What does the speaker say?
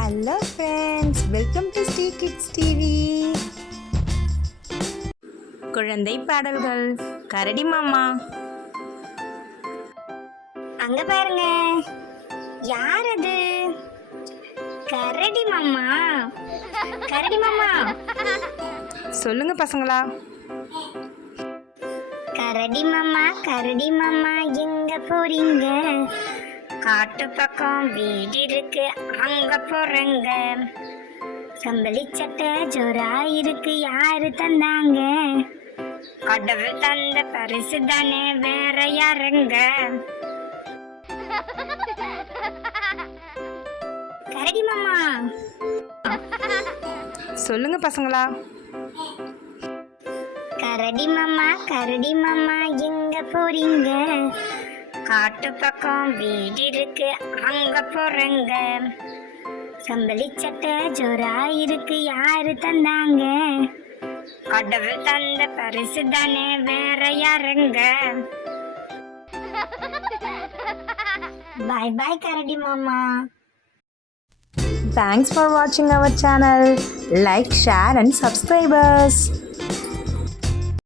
Hello friends, welcome to Sri kids TV. குழந்தை பாடல்கள். கரடி மாமா. அங்க பாருங்க, யார் அது? கரடி மாமா. கரடி மாமா, சொல்லுங்க பசங்களா. கரடி மாமா, கரடி மாமா, எங்க போறீங்க? காட்டு பக்கம் வீடு இருக்கு, அங்க போறங்க. சம்பளி சட்டை ஜோரா இருக்கு, யாரு தந்தாங்க? கடவுள் தந்த பரிசு தானே, வேற யாருங்க? கரடி மாமா. சொல்லுங்க பசங்களா. கரடி மாமா, கரடி மாமா, எங்க போறீங்க? காட்டு பக்கம் வீடு இருக்கு, அங்க போறங்க. சம்பளி சட்டை ஜோரா இருக்கு, யாரு தந்தாங்க? கடவுள் தந்த பரிசு தானே, வேற யாருங்க? பாய் பாய் கரடி மாமா. Thanks for watching our channel. Like, share and subscribe us.